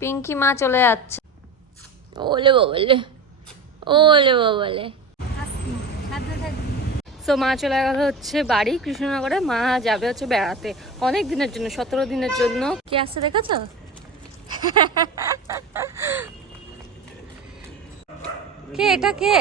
পিঙ্কি মা চলে যাচ্ছে। ওলে বাবলে ওলে বাবলে। তো মা চলে গেল হচ্ছে বাড়ি কৃষ্ণনগরে। মা যাবে হচ্ছে বেড়াতে। অনেক দিনের জন্য সতেরো দিনের জন্য। কে আসছে দেখেছ? কে এটা কে?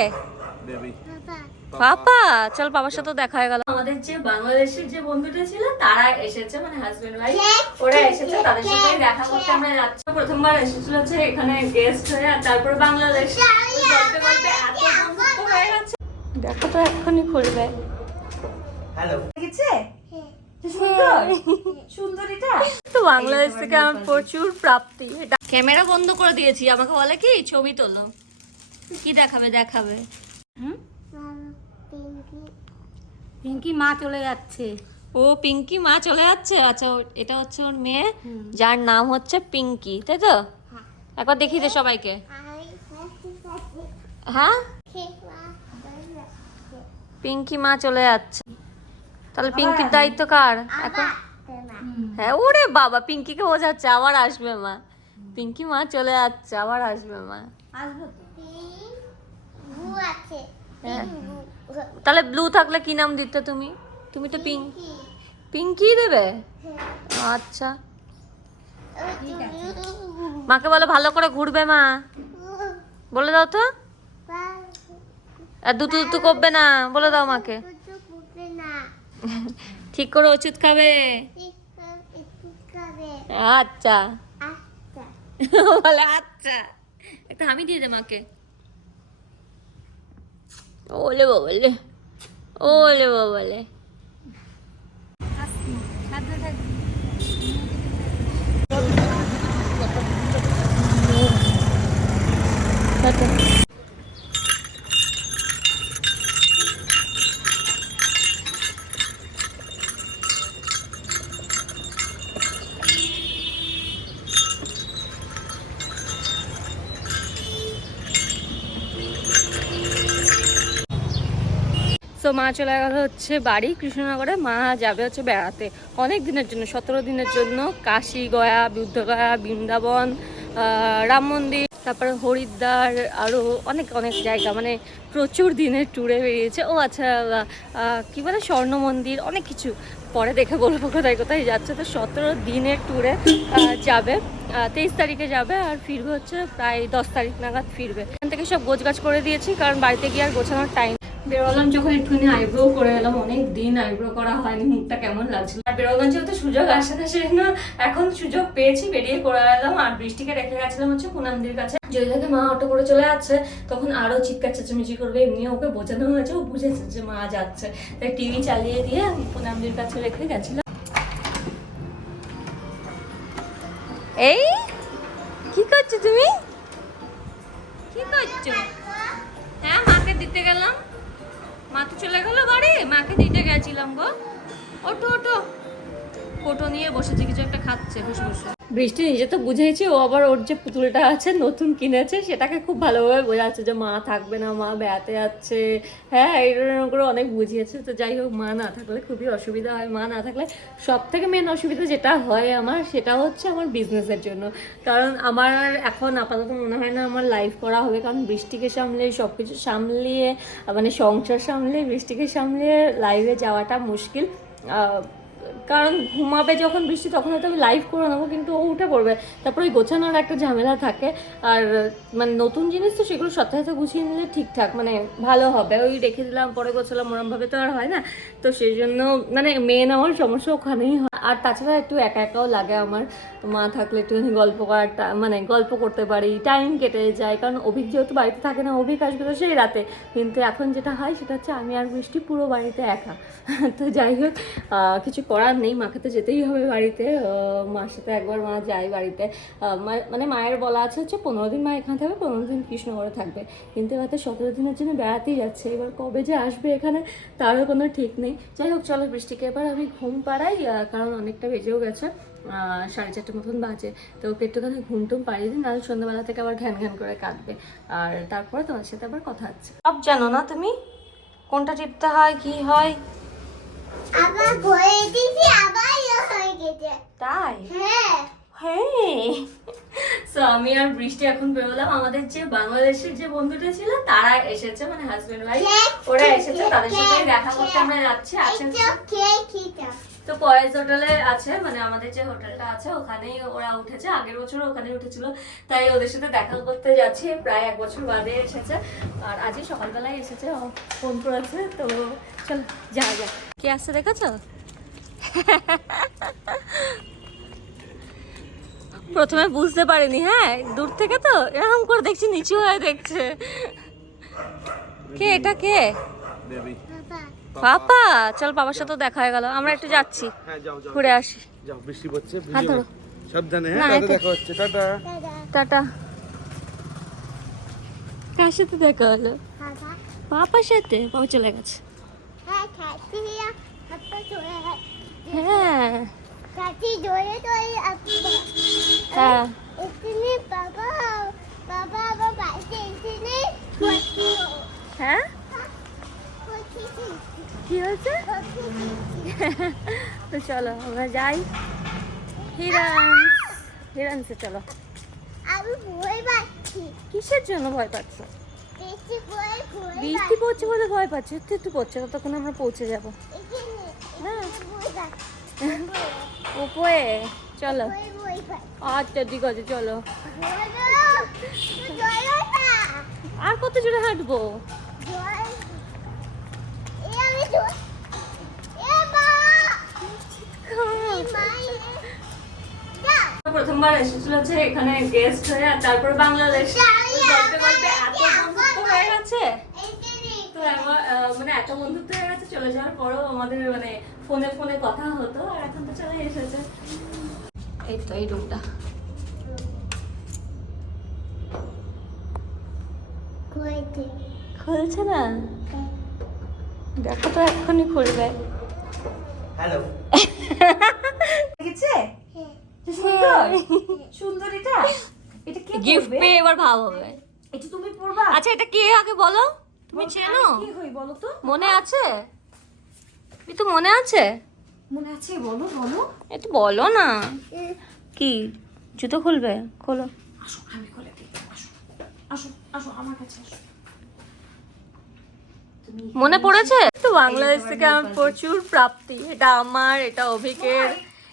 পাপা চল বাবার সাথে দেখা হয়ে গেল। আমাদের যে বাংলাদেশের যে বন্ধুটা ছিল তারা এসেছে মানে হাজবেন্ড ওয়াইফ ওরা এসেছে তাদের সাথে দেখা করতে আমরা যাচ্ছি। প্রথমবার এসেছিল হচ্ছে এখানে গেস্ট হয়ে আর তারপরে বাংলাদেশ। এত বন্ধুত্ব হয়ে গেছে। দেখো তো এক্ষুনি খুলবে। হ্যালো সুন্দরীটা? তো বাংলাদেশ থেকে আমার প্রচুর প্রাপ্তি। এটা ক্যামেরা বন্ধ করে দিয়েছি আমাকে বলে কি ছবি তোলো। কি দেখাবে দেখাবে। পিঙ্কি মা চলে যাচ্ছে। ও পিঙ্কি মা চলে যাচ্ছে? আচ্ছা এটা হচ্ছে ওর মেয়ে যার নাম হচ্ছে পিঙ্কি তাই তো? একবার দেখিয়ে দে সবাইকে। হ্যাঁ? পিঙ্কি মা চলে যাচ্ছে। তাহলে পিঙ্কির দায়িত্ব কার? এখন হ্যাঁ ওরে বাবা পিঙ্কিকে বোঝাচ্ছে আবার আসবে মা। পিঙ্কি মা চলে যাচ্ছে আবার আসবে মা। আসব তো। হ্যাঁ। তাহলে ব্লু থাকলে কি নাম দিতে তুমি? তুমি তো পিঙ্ক পিঙ্কি দেবে? আচ্ছা। মাকে বলো ভালো করে ঘুরবে মা। বলে দাও তো। আর দুটো দুটো করবে না। বলে দাও মাকে। ঠিক করে ওষুধ খাবে? আচ্ছা। বলে আচ্ছা। একটা আমি দিয়ে দে মাকে। ওলে বাবলে ওলে বাবলে সাথে থাকবি মা চলে গেল হচ্ছে বাড়ি, কৃষ্ণনগরে মা যাবে হচ্ছে বেড়াতে। অনেক দিনের জন্য, সতেরো দিনের জন্য, কাশি গয়া বুদ্ধগয়া বৃন্দাবন রাম মন্দির, তারপরে হরিদ্বার আরও অনেক অনেক জায়গা। মানে প্রচুর দিনের ট্যুরে বেরিয়েছে। ও আচ্ছা কি বলে, স্বর্ণ মন্দির, অনেক কিছু। পরে দেখে বলব কোথায় কোথায় যাচ্ছে। তো সতেরো দিনের ট্যুরে যাবে। তেইশ তারিখে যাবে আর ফিরবে হচ্ছে প্রায় দশ তারিখ নাগাদ ফিরবে। এখান থেকে সব গোছগাছ করে দিয়েছি, কারণ বাড়িতে গিয়ে আর গোছানোর টাইম বেরোলাম যখন একটুখানি আইব্রো করে এলাম, অনেক দিন আইব্রো করা হয়নি, মুখটা কেমন লাগছিল? আর বেরোলাম যেহেতু সুযোগ আসে না, সেজন্য এখন সুযোগ পেয়েছি, বেরিয়ে করে এলাম। আর বৃষ্টিকে রেখে গেছিলাম হচ্ছে পুনামদির কাছে। যদি থেকে মা অটো করে চলে যাচ্ছে, তখন আরও চিৎকার চেঁচামেচি করবে, এমনি ওকে বোঝানো হয়েছে, ও বুঝেছে যে মা যাচ্ছে। তাই টিভি চালিয়ে দিয়ে আমি পুনামদির কাছে রেখে গেছিলাম। এই, কি করছ তুমি? কি করছ? হ্যাঁ মাকে দিতে গেলাম। মা তো চলে গেল বাড়ি মাকে দিতে গেছিলাম গো। ওটো ওটো কোটো নিয়ে বসেছে, কিছু একটা খাচ্ছে, বসে বসে। বৃষ্টি নিজে তো বুঝেইছে, ও আবার ওর যে পুতুলটা আছে, নতুন কিনেছে, সেটাকে খুব ভালোভাবে বোঝাচ্ছে যে মা থাকবে না, মা বেড়াতে যাচ্ছে। হ্যাঁ এরকম করে অনেক বুঝিয়েছে, তো যাই হোক, মা না থাকলে খুবই অসুবিধা হয়। মা না থাকলে সব থেকে মেন অসুবিধা যেটা হয় আমার, সেটা হচ্ছে আমার বিজনেসের জন্য। কারণ আমার এখন আপাতত মনে হয় না আমার লাইভ করা হবে, কারণ বৃষ্টিকে সামলে সব কিছু সামলিয়ে মানে সংসার সামলে, বৃষ্টিকে সামলিয়ে লাইভে যাওয়াটা মুশকিল। কারণ ঘুমাবে যখন বৃষ্টি, তখন হয়তো আমি লাইভ করে নেব, কিন্তু ও উঠে পড়বে। তারপরে ওই গোছানোর একটা ঝামেলা থাকে। আর মানে নতুন জিনিস তো সেগুলো সাথে সাথে গুছিয়ে নিলে ঠিকঠাক মানে ভালো হবে। ওই রেখে দিলাম, পরে গোছালাম, ওরমভাবে তো আর হয় না। তো সেই জন্য মানে মেন আমার সমস্যা ওখানেই হয়। আর তাছাড়া একটু একা একাও লাগে আমার। মা থাকলে একটুখানি গল্প করার মানে গল্প করতে পারি টাইম কেটে যায়। কারণ অভিক যেহেতু বাড়িতে থাকে না, অভিক আসবে তো সেই রাতে। কিন্তু এখন যেটা হয় সেটা হচ্ছে আমি আর বৃষ্টি পুরো বাড়িতে একা। তো যাই হোক কিছু করার নেই। মাকে তো যেতেই হবে বাড়িতে। মার সাথে একবার মা যায় বাড়িতে। মানে মায়ের বলা আছে হচ্ছে পনেরো দিন মা এখানে থাকবে, পনেরো দিন কৃষ্ণগড়ে থাকবে। কিন্তু এবার তো সতেরো দিনের জন্য বেড়াতেই যাচ্ছে। এবার কবে যে আসবে এখানে তারও কোনো ঠিক নেই। যাই হোক, চলো বৃষ্টিকে এবার আমি ঘুম পাড়াই। কারণ অনেকটা বেজেও গেছে সাড়ে চারটে মতন বাজে। তো ওকে একটুখানি ঘুম টুম পাড়িয়ে দিন নাহলে সন্ধ্যাবেলা থেকে আবার ঘ্যান ঘ্যান করে কাটবে আর তারপরে তোমার সাথে আবার কথা আছে সব জানো না তুমি? কোনটা টিপতে হয় কি হয়? আবার ঘরে দিছি আবার ইয়ে হয়ে গেছে। তাই? হ্যাঁ। হ্যাঁ। তো আমি আর বৃষ্টি এখন বেরোলাম। আমাদের যে বাংলাদেশের যে বন্ধুটা ছিল তারা এসেছে মানে হাজবেন্ড ওয়াইফ ওরা এসেছে তাদের সাথে দেখা করতে আমরা যাচ্ছি আছে তো পয়েজ হোটেলে আছে মানে আমাদের যে হোটেলটা আছে ওখানেই ওরা উঠেছে। আগের বছর ওখানে উঠেছিল তাই ওদের সাথে দেখা করতে যাচ্ছি। প্রায় এক বছর বাদে এসেছে। আর আজই সকালবেলায় এসেছে ফোন করেছে তো চলো যা যা কে আসছে দেখেছ? প্রথমে বুঝতে পারিনি হ্যাঁ? দূর থেকে তো? এরকম করে দেখছি নিচু হয়ে দেখছে। কে এটা কে? পাপা। চল বাবার সাথে দেখা হয়ে গেল। আমরা একটু যাচ্ছি। হ্যাঁ যাও যাও। ঘুরে আসি। যাও বৃষ্টি পড়ছে সাবধানে না, হ্যাঁ টাটা দেখা হচ্ছে। টাটা। টাটা। কার সাথে দেখা হলো? পাপার সাথে? বাবা চলে গেছে। হ্যাঁ হ্যাঁ হ্যাঁ কি হয়েছে তো চলো আমরা যাই। হিরান হিরানসে চলো। আমি ভয় পাচ্ছি। কিসের জন্য ভয় পাচ্ছ? বৃষ্টি পড়ছে বলে ভয় পাচ্ছি? একটু একটু পড়ছে ততক্ষণ আমরা পৌঁছে যাব। এখানে হ্যাঁ। চলো। আচ্ছা ঠিক আছে চলো। আর কত জোরে হাঁটবো? প্রথমবার এসেছিল যে এখানে গেস্ট হয়ে আর তারপরে বাংলাদেশ। গল্পে গল্পে এত বন্ধুত্ব হয়ে গেছে। তো এবার মানে এত বন্ধুত্ব হয়ে গেছে চলে যাওয়ার পরেও আমাদের মানে ফোনে ফোনে কথা হতো আর এখন তো চলে এসেছে। এই তো এই রুমটা। খুলছে। না? দেখো তো এক্ষুনি খুলবে। হ্যালো। হ্যাঁ সুন্দর সুন্দর এটা এটা কে গিফট? পেয়ে এবার ভাব হবে। এটা তুমি পরবা? আচ্ছা এটা কে আগে বলো? তুমি চেনো? কি হই বলো তো? মনে আছে? এই তো মনে আছে? মনে আছে বলো বলো। একটু বলো না। কি? জুতো খুলবে? খোলো। আসো আমি খুলে দিই। আসো আসো আসো আমার কাছে আসো। মনে পড়েছে? তো বাংলাদেশ থেকে আমার প্রচুর প্রাপ্তি। এটা আমার এটা অভিকের।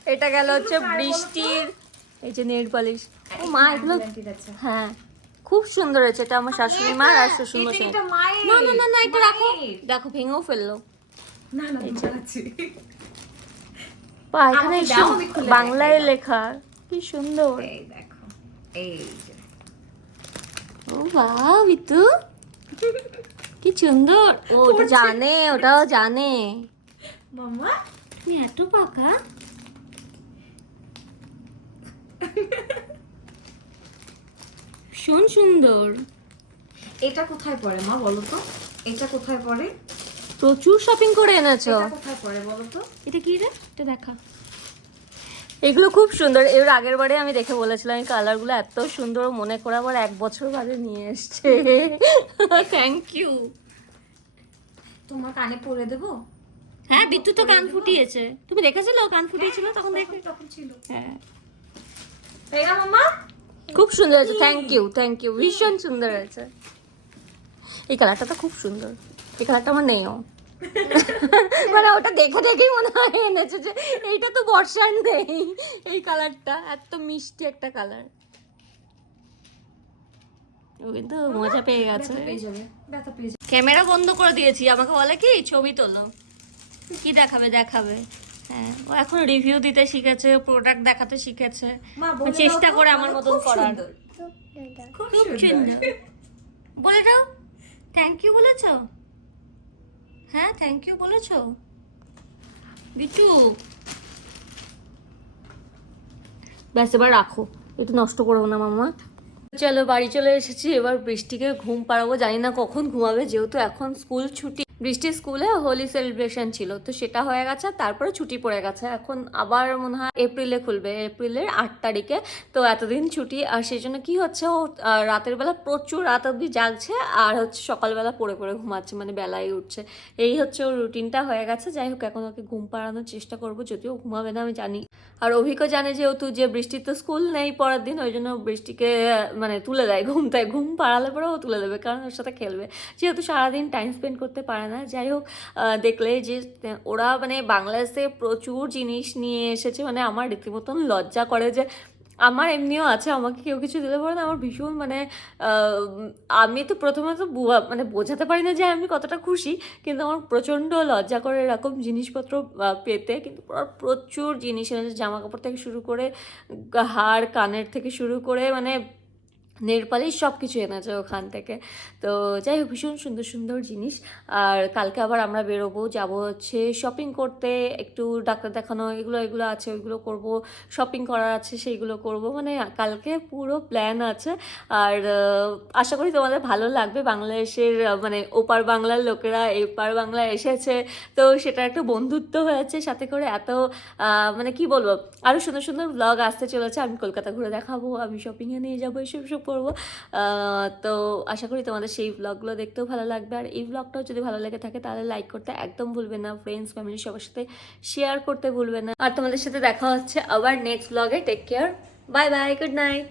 এটা গেল হচ্ছে বৃষ্টির এই যে নেল পালিশ। ও মা এগুলো হ্যাঁ খুব সুন্দর হয়েছে। এটা আমার শাশুড়ি মার আর শ্বশুর মশাই। না না না না এটা রাখো। দেখো ভেঙেও ফেলল। না না বা এখানে বাংলায় লেখা কি সুন্দর। এই দেখো এই ও বাহ বিতু। কি সুন্দর। ও ওটা জানে ওটাও জানে। মামা তুমি এত পাকা? ভীষণ সুন্দর। এটা কোথায় পড়ে মা বলো তো? এটা কোথায় পড়ে? প্রচুর শপিং করে এনেছো। এটা কোথায় পড়ে বলো তো? এটা কি রে? এটা দেখা। এগুলো খুব সুন্দর। এর আগের বারে আমি দেখে বলেছিলাম এই কালারগুলো এত সুন্দর মনে করে আবার এক বছর বাদে নিয়ে এসছে। থ্যাংক ইউ তোমার কানে পরে দেবো? হ্যাঁ বিদ্যুৎ তো কান ফুটিয়েছে। তুমি দেখেছিলে কান ফুটিয়েছিল? তখন দেখে। তখন ছিল। হ্যাঁ। তাই না মামা খুব সুন্দর হয়েছে থ্যাংক ইউ থ্যাংক ইউ ভীষণ সুন্দর হয়েছে। এই কালারটা তো খুব সুন্দর এই কালারটা আমার নেইও মানে ওটা দেখে দেখেই মনে হয় এনেছে যে এইটা তো বর্ষার নেই এই কালারটা এত মিষ্টি একটা কালার ও কিন্তু মজা পেয়ে গেছে। ক্যামেরা বন্ধ করে দিয়েছি আমাকে বলে কি ছবি তোলো। কি দেখাবে দেখাবে। হ্যাঁ ও এখন রিভিউ দিতে শিখেছে প্রোডাক্ট দেখাতে শিখেছে। মা ও বলে চেষ্টা করে আমার মতন করার। খুব সুন্দর। বলে দাও। থ্যাংক ইউ বলেছ? হ্যাঁ থ্যাংক ইউ বলেছ? বিটু। ব্যাস এবার রাখো। একটু নষ্ট করব না মামা। চলো বাড়ি চলে এসেছি। এবার বৃষ্টিকে ঘুম পাড়াবো। জানি না কখন ঘুমাবে যেহেতু এখন স্কুল ছুটি। বৃষ্টির স্কুলে হোলি সেলিব্রেশন ছিল, তো সেটা হয়ে গেছে তারপরে ছুটি পড়ে গেছে। এখন আবার মনে হয় এপ্রিলে খুলবে, এপ্রিলের আট তারিখে। তো এতদিন ছুটি, আর সেই জন্য কী হচ্ছে, ও রাতের বেলা প্রচুর রাত অবধি জাগছে আর হচ্ছে সকালবেলা পড়ে পড়ে ঘুমাচ্ছে মানে বেলায় উঠছে। এই হচ্ছে ওর রুটিনটা হয়ে গেছে। যাই হোক, এখন ওকে ঘুম পাড়ানোর চেষ্টা করব, যদিও ঘুমাবে না, আমি জানি। আর অভিজ্ঞ জানে যেহেতু যে বৃষ্টির তো স্কুল নেই পরের দিন, ওই জন্য বৃষ্টিকে মানে তুলে দেয় ঘুম থেকে ঘুম পাড়ালে পরে ও তুলে দেবে, কারণ ওর সাথে খেলবে। যেহেতু সারাদিন টাইম স্পেন্ড করতে পারে না? যাই হোক দেখলে যে, ওরা মানে বাংলাদেশে প্রচুর জিনিস নিয়ে এসেছে মানে আমার রীতিমতন লজ্জা করে যে, আমার এমনিও আছে, আমাকে কেউ কিছু দিলে পরে না আমার ভীষণ মানে আমি তো প্রথমে তো মানে বোঝাতে পারি না যে আমি কতটা খুশি, কিন্তু আমার প্রচণ্ড লজ্জা করে এরকম জিনিসপত্র পেতে। কিন্তু প্রচুর জিনিস জামা কাপড় থেকে শুরু করে হার কানের থেকে শুরু করে মানে নেরপালিশ সব কিছু এনেছে ওখান থেকে। তো যাই হোক, ভীষণ সুন্দর সুন্দর জিনিস। আর কালকে আবার আমরা বেরোবো, যাব হচ্ছে শপিং করতে। একটু ডাক্তার দেখানো, এগুলো এগুলো আছে, ওইগুলো করব। শপিং করার আছে, সেইগুলো করব। মানে কালকে পুরো প্ল্যান আছে। আর আশা করি তোমাদের ভালো লাগবে। বাংলাদেশের মানে ওপার বাংলার লোকেরা এপার বাংলায় এসেছে। তো সেটা একটা বন্ধুত্ব হয়েছে। সাথে করে এত মানে কি বলব? আরও সুন্দর সুন্দর ব্লগ আসতে চলেছে। আমি কলকাতা ঘুরে দেখাবো, আমি শপিংয়ে নিয়ে যাব, এসব সব করব। তো আশা করি তোমাদের সেই ব্লগগুলো দেখতেও ভালো লাগবে। আর এই ব্লগটাও যদি ভালো লেগে থাকে, তাহলে লাইক করতে একদম ভুলবে না। ফ্রেন্ডস ফ্যামিলি সবার সাথে শেয়ার করতে ভুলবে না। আর তোমাদের সাথে দেখা হচ্ছে আবার নেক্সট ব্লগে take care bye bye good night